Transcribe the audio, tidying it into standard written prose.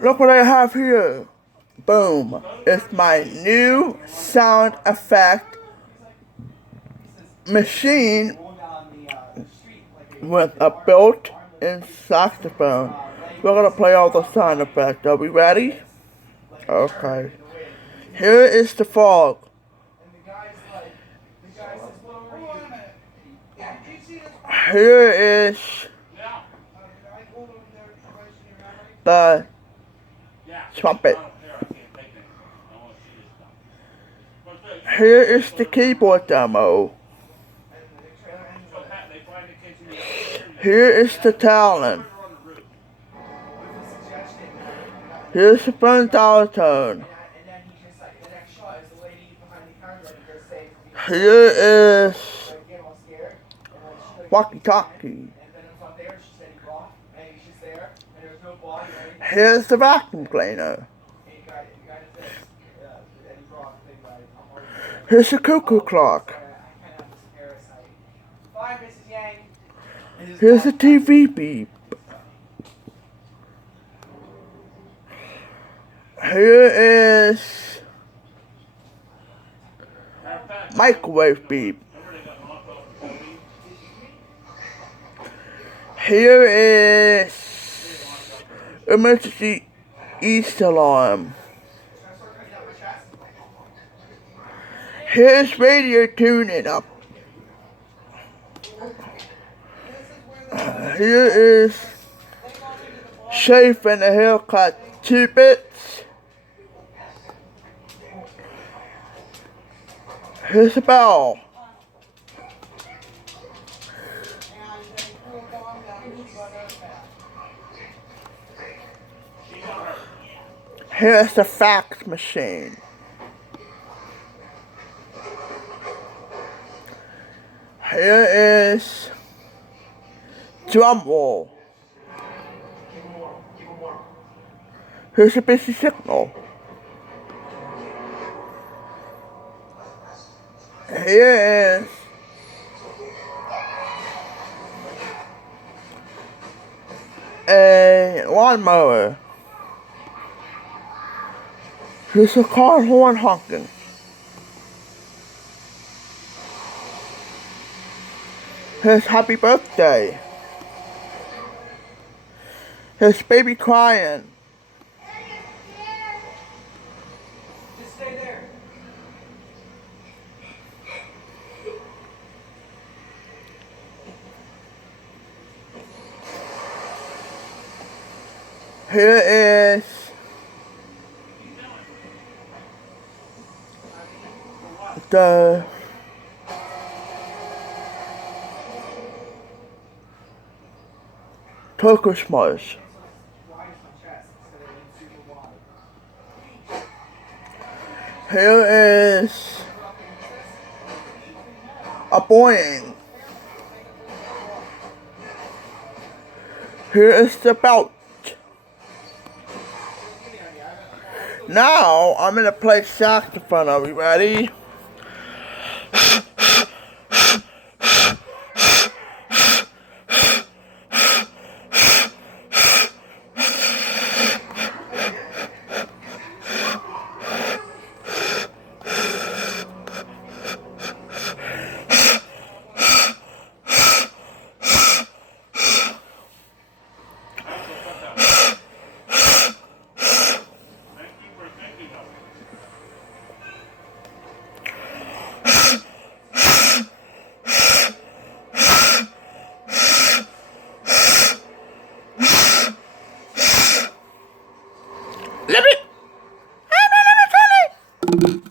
Look what I have here. Boom. It's my new sound effect machine with a built-in saxophone. We're gonna play all the sound effects. Are we ready? Okay. Here is the fog. Here is the trumpet. Here is the keyboard demo. Here is the talent. Here's the front diatone. Here is walkie-talkie. Here's the vacuum cleaner. Here's the cuckoo clock. Here's the TV beep. Here is microwave beep. Here is emergency east alarm. Here's radio tuning up. Here is shave and a haircut 2 bits. Here's a bell. Here's the fax machine. Here is drum roll. Here's a busy signal. Here is a lawnmower. Here's a car horn honking. Here's happy birthday. Here's baby crying. Just stay there. Here is the Turkish marsh. Here is a Boeing. Here is the belt. Now I'm gonna play saxophone. Are we ready? Let me tell you.